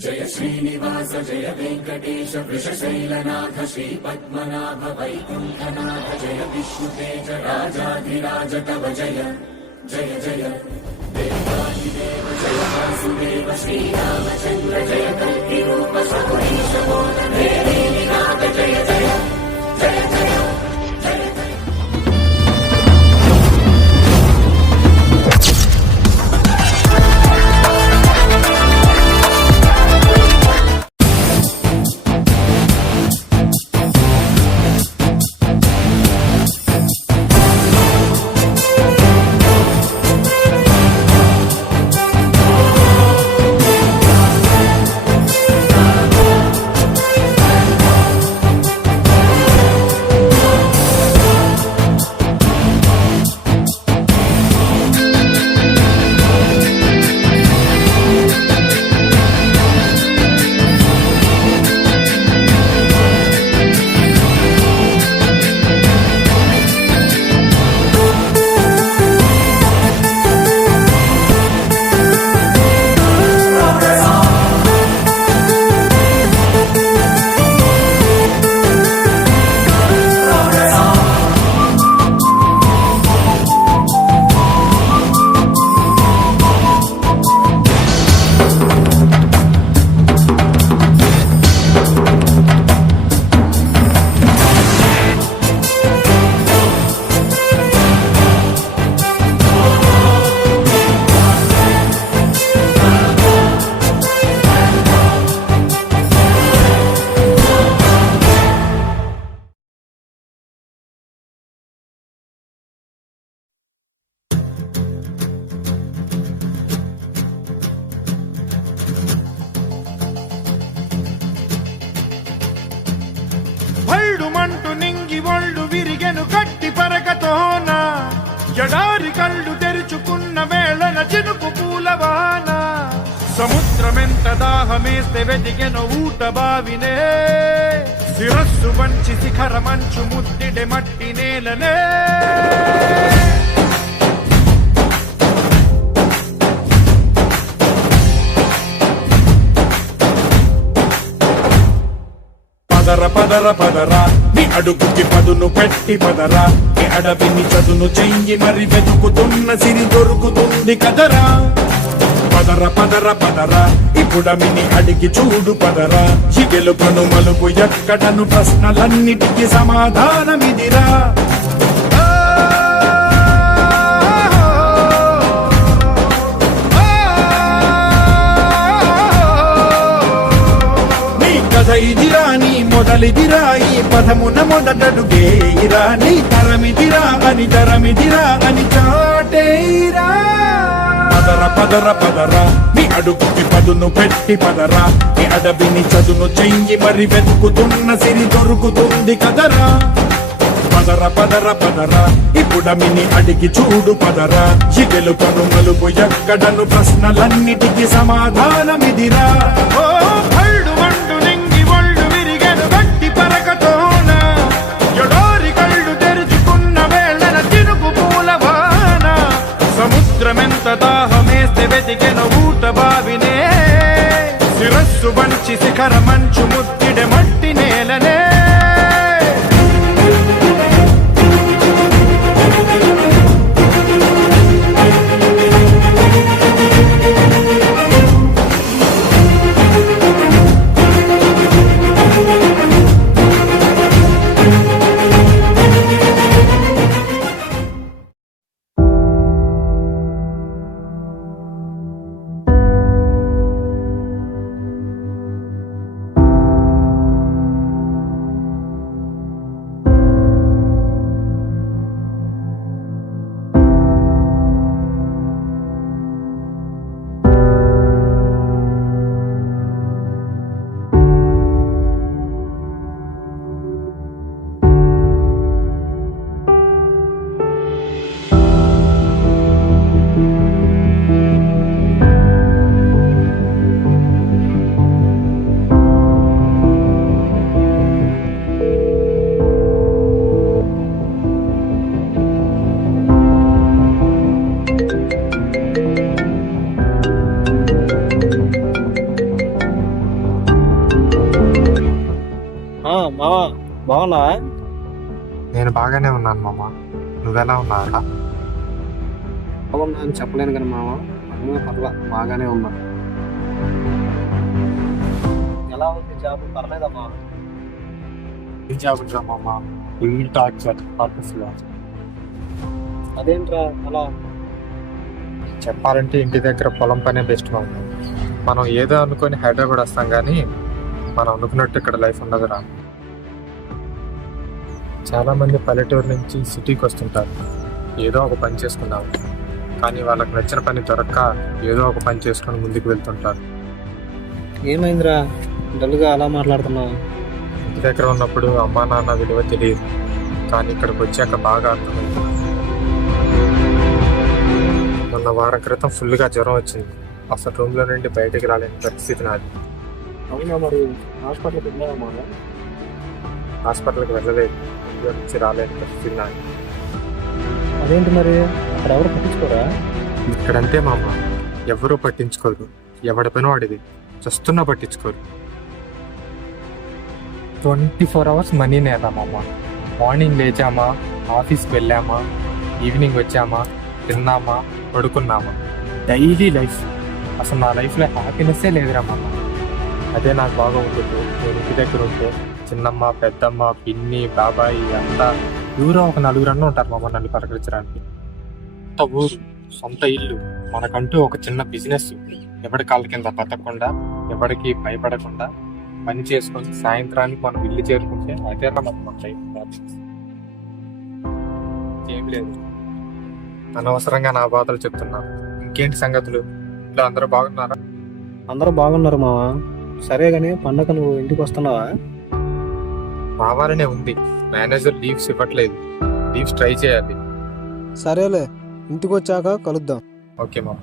जय श्रीनिवास जय वेंकटेश वृषशैलनाथ श्रीपद्मनाभ वैकुण्ठनाथ जय विष्णुतेज राजाधिराज तव जय जय जय देवादिदेव जय वासुदेव श्रीरामचन्द्र जय कल्किरूप सकुरीश मोदन देवीनाथ जय जय जय जय మంటు నింగి ఒళ్ళు విరిగెను గట్టి పరకతోన జడారి కళ్ళు తెరుచుకున్న వేళన చినుకు పూలవాన సముద్రమెంత దాహమేస్తే వెతికెను ఊట బావినే శిరస్సు వంచి శిఖర మంచు ముద్దిడె మట్టి నేలనే పదర పదర పదరా నీ అడుగుకి పదును పెట్టి పదరా నీ అడవిని చదును చెయ్యి మరి వెతుకుతున్న సిరి దొరుకుతుంది కదరా పదర పదర పదరా ఇప్పుడమిని అడిగి చూడు పదరా ఈ గెలుపను మలుపు ఎక్కడను ప్రశ్నలన్నిటికీ సమాధానమిదిరా ఇదిరా నీ మొదలిదిరా ఈ పదమున మొదటడుగేయిరా నీ తరమిదిరా అని చాటేరా పదర పదర పదరా నీ అడుగుకి పదును పెట్టి పదరా నీ అడవిని చదును చెయ్యి మరి వెతుకుతున్న సిరి దొరుకుతుంది కదరా పదర పదర పదరా ఇప్పుడమిని అడిగి చూడు పదరా ఈ గెలుపను మలుపు ఎక్కడను ప్రశ్నలన్నిటికీ సమాధానమిదిరా ఓ భళ్ళు వండు నింగి ఒళ్ళు విరిగెను గట్టి పరకతోన జడారి కళ్ళు తెరుచుకున్న వేళన చినుకు పూలవాన సముద్రమెంత దాహమేస్తే వెతికెను ఊట బావినే శిరస్సు వంచి శిఖర మంచు ముద్దిడె మట్టి నేలనే బాగున్నావా? నేను బాగానే ఉన్నాను మామ. నువ్వెలా ఉన్నావురా? బాగున్నా అని చెప్పలేను కానీ మామ, పర్లా బాగానే ఉన్నా. ఎలా ఉంది జాబ్? పర్లేదమ్మా. ఏం జాబురా మామ? ఫుల్ టార్చర్ ఆఫీస్లో. అదేంట్రా అలా? చెప్పాలంటే ఇంటి దగ్గర పొలం పనే బెస్ట్ మామ. మనం ఏదో అనుకొని హైదరాబాద్ వస్తాం కానీ మనం అనుకున్నట్టు ఇక్కడ లైఫ్ ఉండదురా. చాలా మంది పల్లెటూరు నుంచి సిటీకి వస్తుంటారు ఏదో ఒక పని చేసుకున్నాం, కానీ వాళ్ళకి నచ్చిన పని దొరక్క ఏదో ఒక పని చేసుకొని ముందుకు వెళ్తుంటారు. ఏమైందిరా డల్గా అలా మాట్లాడుతున్నావు? ఇంటి దగ్గర ఉన్నప్పుడు అమ్మా నాన్న విలువ తెలియదు, కానీ ఇక్కడికి వచ్చాక బాగా అర్థమైంది. మొన్న వారం క్రితం ఫుల్గా జ్వరం వచ్చింది. అసలు రూమ్లో నుండి బయటికి రాలేని పరిస్థితి నాది. అవునా, మరి హాస్పిటల్కి వెళ్ళావా? హాస్పిటల్కి వెళ్ళలేదు, ఇంట్లో నుంచి రాలేని పరిస్థితి నాది. అదేంటి మరి, అక్కడ ఎవరు పట్టించుకోరా? ఇక్కడంతే మామ, ఎవరూ పట్టించుకోరు. ఎవడి పని వాడిది, చస్తున్నా పట్టించుకోరు. 24 hours మనీనే కదా మామ. మార్నింగ్ లేచామా, ఆఫీస్కి వెళ్ళామా, ఈవినింగ్ వచ్చామా, తిన్నామా, పడుకున్నామా, డైలీ లైఫ్. అసలు నా లైఫ్లో హ్యాపీనెస్సే లేదురా మామ. అదే నాకు బాగా ఉంటుంది. నేను ఇంటి దగ్గర ఉంటే చిన్నమ్మ, పెద్దమ్మ, పిన్ని, బాబాయి అంతా ఊరో ఒక నలుగురన్నా ఉంటారు మామ నన్ను పలకరించడానికి. సొంత ఊరు, సొంత ఇల్లు, మనకంటూ ఒక చిన్న బిజినెస్. ఎవరి కాళ్ళ కింద బతకకుండా, ఎవరికి భయపడకుండా పని చేసుకొని సాయంత్రానికి మనం ఇల్లు చేరుకుంటే అదే మన లైఫ్. ఏం లేదు, అనవసరంగా నా బాధలు చెప్తున్నా. ఇంకేంటి సంగతులు? ఇంట్లో అందరూ బాగున్నారా? అందరూ బాగున్నారు మావా. సరే గానీ పండగ నువ్వు ఇంటికి వస్తున్నావా? మావాలనే ఉంది, మేనేజర్ లీవ్స్ ఇవ్వట్లేదు. లీవ్స్ ట్రై చేయాలి. సరేలే, ఇంటికి వచ్చాక కలుద్దాం. ఓకే మామ.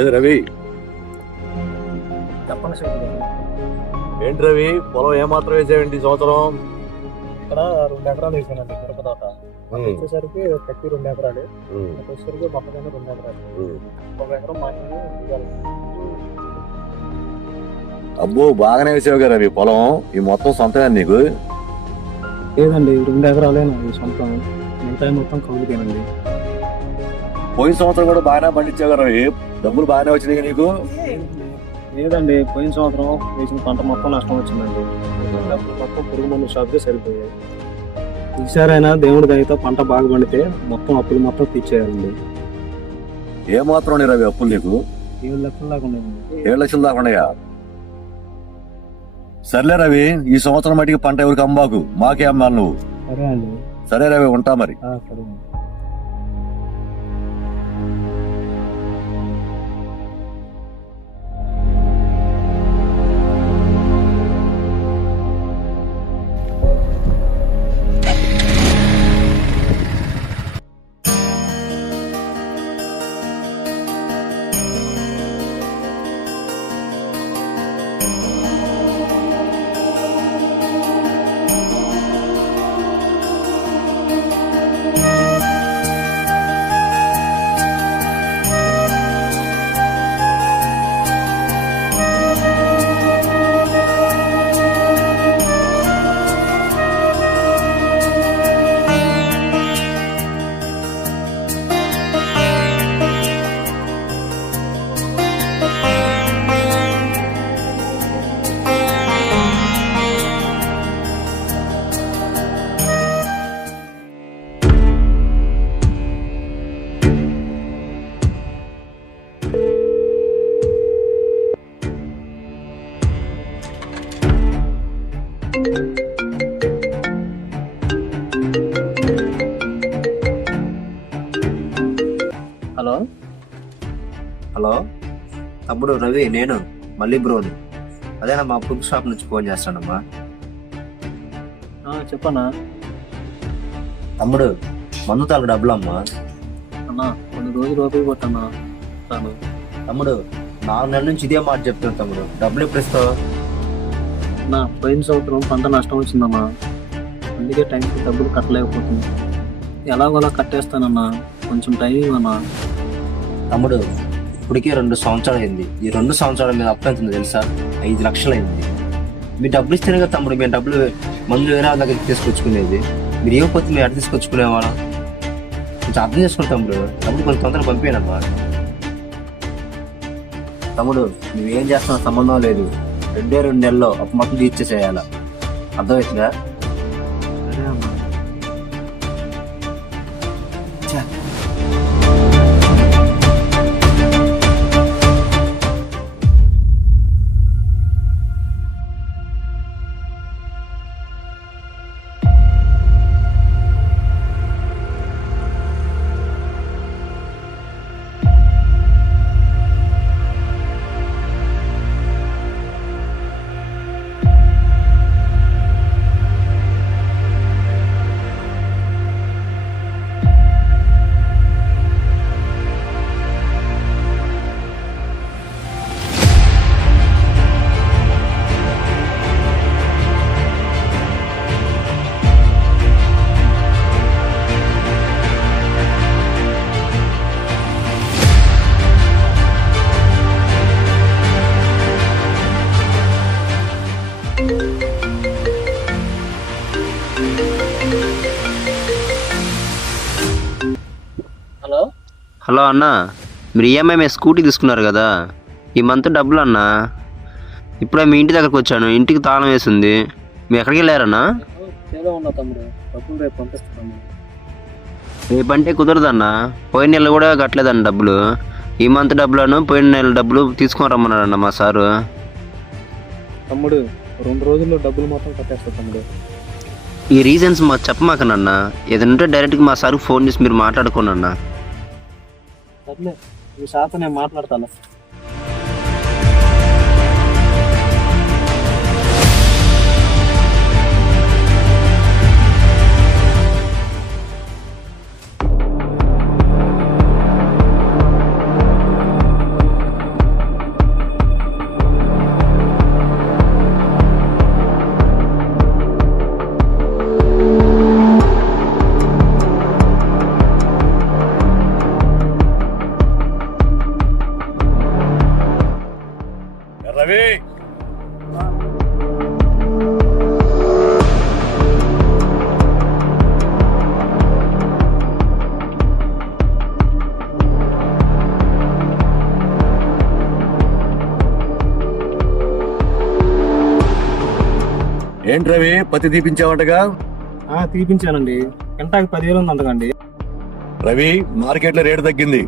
ఏది రవి? చెప్పండి సార్. ఏంటి రవి, పొలం ఏమాత్రం వేసావేంటి ఈ సంవత్సరం? ఇక్కడ 2 ఎకరాలు వేసానండి మిరప తోట. వచ్చేసరికి ప్రతి 2 ఎకరాలు, వచ్చేసరికి మొక్కజొన్న 2 ఎకరాలు, 1 ఎకరం మాత్రమే. అబ్బో, బాగానే వేసావు కదా రవి పొలం. ఈ మొత్తం సొంతమే నీకు? లేదండి, 2 ఎకరాలే నాది సొంతం. మిగతా మొత్తం కౌలుకేనండి. పోయిన సంవత్సరం కూడా బాగానే పండించావు కదా రవి, డబ్బులు బాగానే వచ్చినాయి నీకు? లేదండి, పోయిన సంవత్సరం వేసిన పంట మొత్తం నష్టం వచ్చిందండి. డబ్బులు మొత్తం పురుగు మందు షాప్కే సరిపోయాయి. ఈసారైనా దేవుడి దయతో పంట బాగా పండితే మొత్తం అప్పులు మొత్తం తీర్చేయాలండి. ఏమాత్రం ఉన్నాయి రవి అప్పులు నీకు? 7 లక్షల దాకా ఉన్నాయండి. 7 లక్షల దాకా ఉన్నాయా? సర్లే రవి, ఈ సంవత్సరం మటుకి పంట ఎవరికి అమ్మాకు, మాకే అమ్మాలి నువ్వు. సరే అండి. సరే రవి, ఉంటా మరి. సరే అండి. హలో తమ్ముడు రవి, నేను మళ్ళీ బ్రోని. అదేనా మా బుక్ షాప్ నుంచి ఫోన్ చేస్తానమ్మా. చెప్పన్నా. తమ్ముడు మందు తాలకు డబ్బులు అమ్మా. అన్నా కొన్ని రోజులు ఓపిక పట్టన్నా. తమ్ముడు 4 నెలల నుంచి ఇదే మాట చెప్తాను తమ్ముడు, డబ్బులు ఎప్పుడు ఇస్తావు? అన్నా పోయిన సంవత్సరం పంట నష్టం వచ్చిందమ్మా, అందుకే టైంకి డబ్బులు కట్టలేకపోతుంది. ఎలాగోలా కట్టేస్తానన్నా, కొంచెం టైం ఇవ్వన్నా. తమ్ముడు ఇప్పటికే 2 సంవత్సరాలు అయింది. ఈ 2 సంవత్సరాల మీద అప్పు ఎంత తెలుసా? 5 లక్షలు అయింది. మీరు డబ్బులు ఇస్తేనే కదా తమ్ముడు మేము డబ్బులు మందు వేరే వాళ్ళ దగ్గరికి తీసుకొచ్చుకునేది. మీరు ఏమైపోతే మేము అడ్డు తీసుకొచ్చుకునేవాళ్ళం. కొంచెం అర్థం చేసుకుని తమ్ముడు, డబ్బులు కొంచెం తొందరగా పంపేనమ్మా. తమ్ముడు నువ్వేం చేస్తున్నా సంబంధం లేదు, 2 నెలల్లో అప్పు మొత్తం తీర్చేసేయాల. అర్థమవుతుందా? సరే అమ్మా. హలో హలో అన్న, మీరు ఈఎంఐ మీద స్కూటీ తీసుకున్నారు కదా, ఈ మంత్ డబ్బులు అన్న. ఇప్పుడే మీ ఇంటి దగ్గరకు వచ్చాను, ఇంటికి తాళం వేసింది. మీరు ఎక్కడికి వెళ్ళారన్నా? ఏదో ఉన్నా తమ్ముడు, డబ్బులు రేపు పంపిస్తాను. రేపంటే కుదరదన్న, పోయిన నెల కూడా కట్టలేదన్న డబ్బులు. ఈ మంత్ డబ్బులను పోయిన నెల డబ్బులు తీసుకొని రమ్మన్నాడన్న మా సారు. తమ్ముడు 2 రోజుల్లో డబ్బులు మొత్తం కట్టేస్తా తమ్ముడు. ఈ రీజన్స్ మాకు చెప్పమాకనన్నా, ఏదంటే డైరెక్ట్గా మా సార్కి ఫోన్ చేసి మీరు మాట్లాడుకోండి అన్న. సర్లే, ఈ శాతం నేను మాట్లాడతాను. రవి ఏంటి రవి, పత్తి తీపించావంటగా? తీపించానండి. కింటాకి 10,000 ఉంది అంతకండి. రవి మార్కెట్లో రేటు తగ్గింది,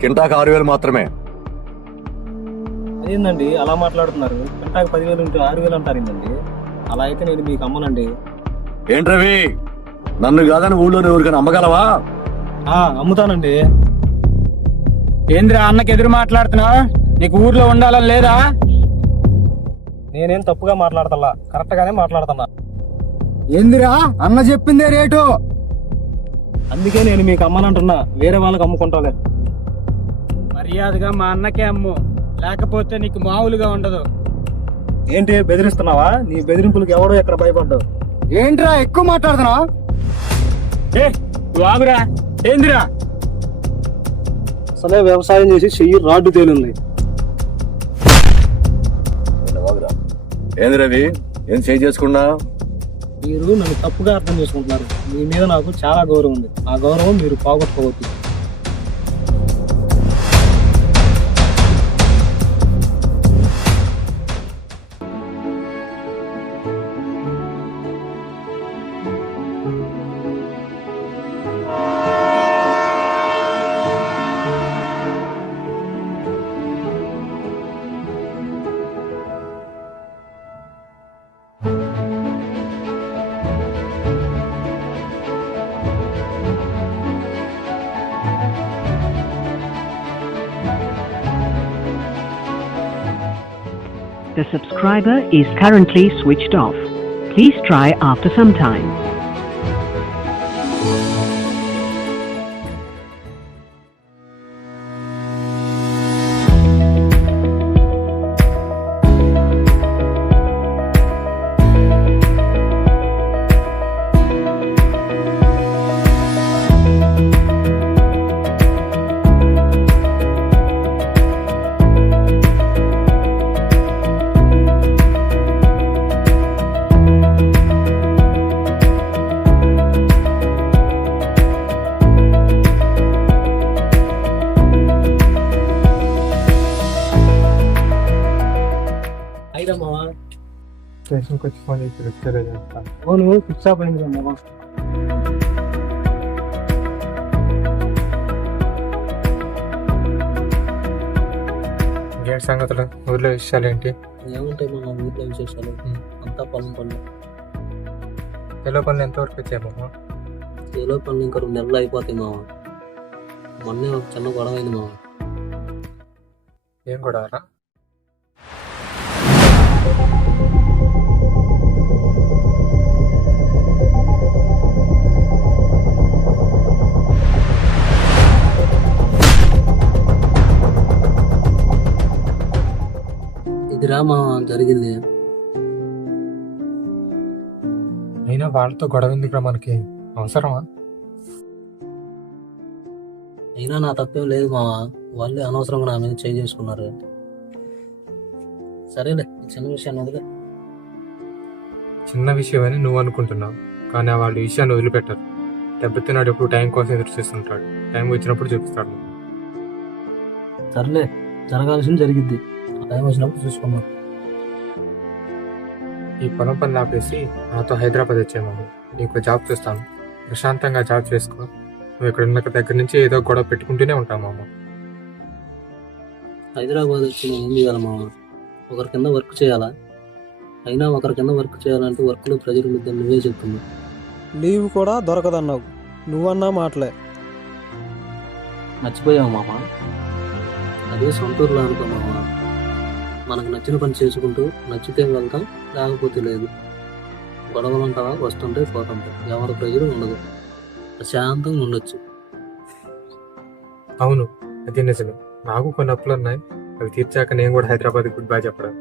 కింటాకు 6,000 మాత్రమే. అదేందండి అలా మాట్లాడుతున్నారు? కింటాకి 10,000 ఉంటే 6,000 అంటారేందండి? అలా అయితే నేను మీకు అమ్మనండి. ఏంటి రవి, నన్ను కాదని ఊళ్ళోనే ఊరికని అమ్మగలవా? అమ్ముతానండి. ఏంద్రా అన్నకి ఎదురు మాట్లాడుతున్నావు? నీకు ఊర్లో ఉండాలని లేదా? నేనేం తప్పుగా మాట్లాడతల్లా, కరెక్ట్ గానే మాట్లాడుతున్నా. ఏందిరా అన్న చెప్పిందే రేటు? అందుకే నేను మీకు అమ్మనంటున్నా, వేరే వాళ్ళకి అమ్ముకుంటాలే. మర్యాదగా మా అన్నకే అమ్ము, లేకపోతే నీకు మామూలుగా ఉండదు. ఏంటి బెదిరిస్తున్నావా? నీ బెదిరింపులకు ఎవడో ఎక్కడ భయపడ్డావు? ఏంట్రా ఎక్కువ మాట్లాడుతున్నావు? ఆగురా. ఏందిరా? అసలే వ్యవసాయం చేసి చెయ్యి రాడ్డు తేలింది. ఏంది రవి, ఏం చేయి చేసుకున్నా? మీరు నన్ను తప్పుగా అర్థం చేసుకుంటున్నారు. మీ మీద నాకు చాలా గౌరవం ఉంది, ఆ గౌరవం మీరు పోగొట్టుకోవద్దు. The subscriber is currently switched off. Please try after some time. అయిరా మావా స్టేషన్కి వచ్చి ఫోన్ చేసి రిజిస్టర్ చేస్తాను. ఫోన్ స్విచ్ ఆఫ్ అయింది మావా. ఇంకేంటి సంగతులు, ఊర్లో విషయాలు ఏంటి? ఏముంటాయి మా ఊర్లో విశేషాలు? అంతా పొలం పనులు. సెలవు పనులు ఎంతవరకు వచ్చాయి మామ? ఏలో పనులు ఇంకా 2 నెలలు అయిపోతాయి మావా. మొన్నే ఒక చిన్న గొడవ అయింది మావా. ఏం గొడవరా? ఇదిరా మా జరిగింది. అయినా వాళ్ళతో గొడవ ఎందుకురా మనకి, అవసరమా? అయినా నా తప్పేం లేదు మావా. వాళ్ళే అనవసరంగా నా మీద చేంజ్ చేసుకున్నారు. సరేలే, ఈ చిన్న విషయాన్ని వదిలే. చిన్న విషయం అని నువ్వు అనుకుంటున్నావు, కానీ వాళ్ళు విషయాన్ని వదిలిపెట్టారు. దెబ్బతిన్నాడు ఎప్పుడు టైం కోసం ఎదురు చూస్తుంటాడు. టైం వచ్చినప్పుడు చూపిస్తాడు. సర్లే, జరగాల్సింది జరిగిద్ది. ఆ టైం వచ్చినప్పుడు చూసుకున్నాం. ఈ పొలం పనులు ఆపేసి నాతో హైదరాబాద్ వచ్చాము. నీకు జాబ్ చూస్తాను, ప్రశాంతంగా జాబ్ చేసుకో. నువ్వు ఇక్కడ ఉన్న దగ్గర నుంచి ఏదో గొడవ పెట్టుకుంటూనే ఉంటావు మామ. హైదరాబాద్ వచ్చి నేను ఏం చేయాలి మామ? ఒకరి కింద వర్క్ చేయాలా? అయినా ఒకరి కింద వర్క్ చేయాలంటే వర్క్లో ప్రెజర్ ఉంటుందని నువ్వే చెప్తున్నావు. లీవ్ కూడా దొరకదన్నావు, నువ్వన్నా మాటలే. మర్చిపోయావు మామ, అదే సొంతూరులో అనుకో మామ. మనకు నచ్చిన పని చేసుకుంటూ నచ్చితే వెళ్తాం, లేకపోతే లేదు. గొడవలు ఉంటావా, వస్తుంటే పోతుంటాయి. ఎవరి ప్రెజర్ ఉండదు, ప్రశాంతంగా ఉండొచ్చు. అవును, అది నిజమే. నాకు కొన్ని అప్పులు ఉన్నాయి, అవి తీర్చాక నేను కూడా హైదరాబాద్ గుడ్ బై చెప్పడం.